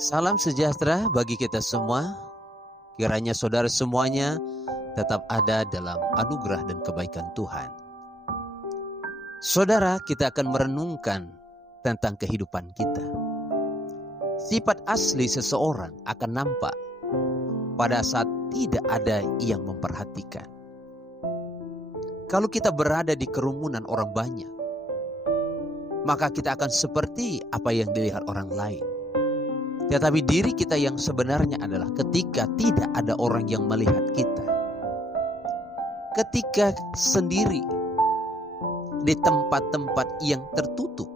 Salam sejahtera bagi kita semua. Kiranya saudara semuanya tetap ada dalam anugerah dan kebaikan Tuhan. Saudara, kita akan merenungkan tentang kehidupan kita. Sifat asli seseorang akan nampak pada saat tidak ada yang memperhatikan. Kalau kita berada di kerumunan orang banyak, maka kita akan seperti apa yang dilihat orang lain. Tetapi diri kita yang sebenarnya adalah ketika tidak ada orang yang melihat kita. Ketika sendiri di tempat-tempat yang tertutup.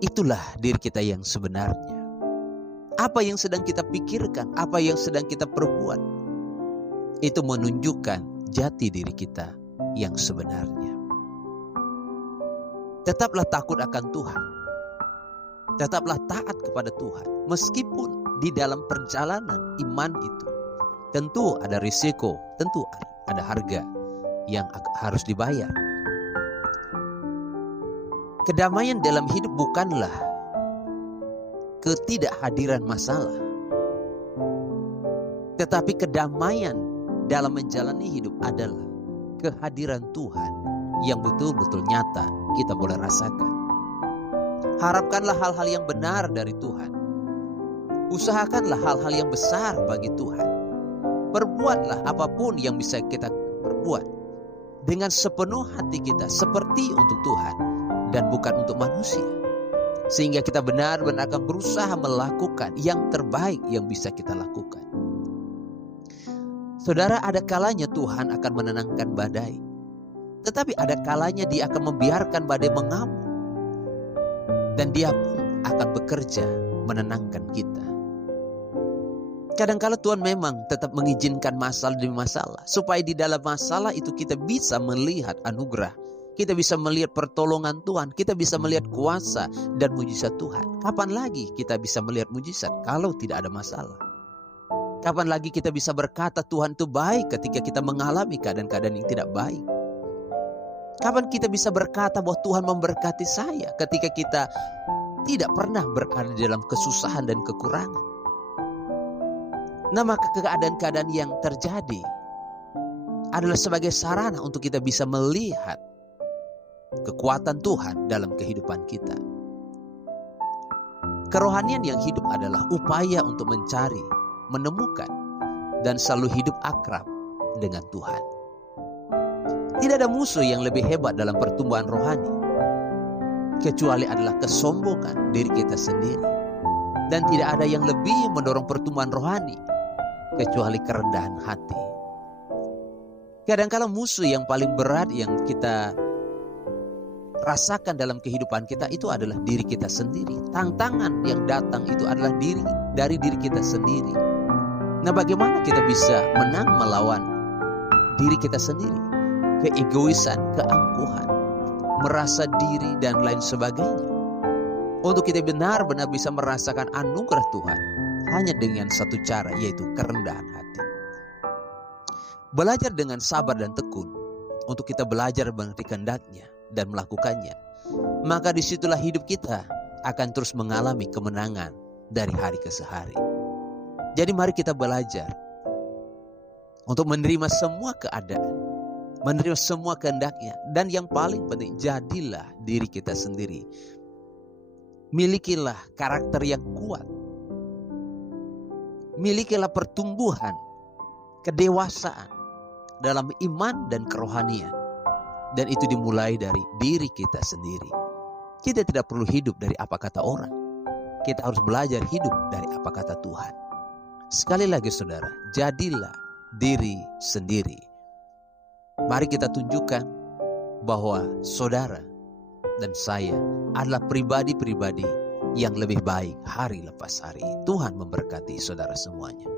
Itulah diri kita yang sebenarnya. Apa yang sedang kita pikirkan, apa yang sedang kita perbuat, itu menunjukkan jati diri kita yang sebenarnya. Tetaplah takut akan Tuhan. Tetaplah taat kepada Tuhan. Meskipun di dalam perjalanan iman itu tentu ada risiko, tentu ada harga yang harus dibayar. Kedamaian dalam hidup bukanlah ketidakhadiran masalah. Tetapi kedamaian dalam menjalani hidup adalah kehadiran Tuhan yang betul-betul nyata kita boleh rasakan. Harapkanlah hal-hal yang benar dari Tuhan. Usahakanlah hal-hal yang besar bagi Tuhan. Perbuatlah apapun yang bisa kita perbuat dengan sepenuh hati kita seperti untuk Tuhan dan bukan untuk manusia. Sehingga kita benar-benar akan berusaha melakukan yang terbaik yang bisa kita lakukan. Saudara, ada kalanya Tuhan akan menenangkan badai. Tetapi ada kalanya Dia akan membiarkan badai mengamuk. Dan Dia pun akan bekerja menenangkan kita. Kadang-kala Tuhan memang tetap mengizinkan masalah demi masalah. Supaya di dalam masalah itu kita bisa melihat anugerah. Kita bisa melihat pertolongan Tuhan. Kita bisa melihat kuasa dan mujizat Tuhan. Kapan lagi kita bisa melihat mujizat kalau tidak ada masalah? Kapan lagi kita bisa berkata Tuhan itu baik ketika kita mengalami keadaan-keadaan yang tidak baik? Kapan kita bisa berkata bahwa Tuhan memberkati saya ketika kita tidak pernah berada dalam kesusahan dan kekurangan? Nah, maka keadaan-keadaan yang terjadi adalah sebagai sarana untuk kita bisa melihat kekuatan Tuhan dalam kehidupan kita. Kerohanian yang hidup adalah upaya untuk mencari, menemukan, dan selalu hidup akrab dengan Tuhan. Tidak ada musuh yang lebih hebat dalam pertumbuhan rohani kecuali adalah kesombongan diri kita sendiri. Dan tidak ada yang lebih mendorong pertumbuhan rohani kecuali kerendahan hati. Kadang-kala musuh yang paling berat yang kita rasakan dalam kehidupan kita itu adalah diri kita sendiri. Tantangan yang datang itu adalah dari diri kita sendiri. Nah, bagaimana kita bisa menang melawan diri kita sendiri? Keegoisan, keangkuhan, merasa diri dan lain sebagainya. Untuk kita benar-benar bisa merasakan anugerah Tuhan hanya dengan satu cara, yaitu kerendahan hati. Belajar dengan sabar dan tekun untuk kita belajar mengerti kehendak-Nya dan melakukannya. Maka disitulah hidup kita akan terus mengalami kemenangan dari hari ke hari. Jadi mari kita belajar untuk menerima semua keadaan, menerima semua kehendak-Nya. Dan yang paling penting, jadilah diri kita sendiri. Milikilah karakter yang kuat. Milikilah pertumbuhan, kedewasaan dalam iman dan kerohanian. Dan itu dimulai dari diri kita sendiri. Kita tidak perlu hidup dari apa kata orang. Kita harus belajar hidup dari apa kata Tuhan. Sekali lagi saudara, jadilah diri sendiri. Mari kita tunjukkan bahwa saudara dan saya adalah pribadi-pribadi yang lebih baik hari lepas hari. Tuhan memberkati saudara semuanya.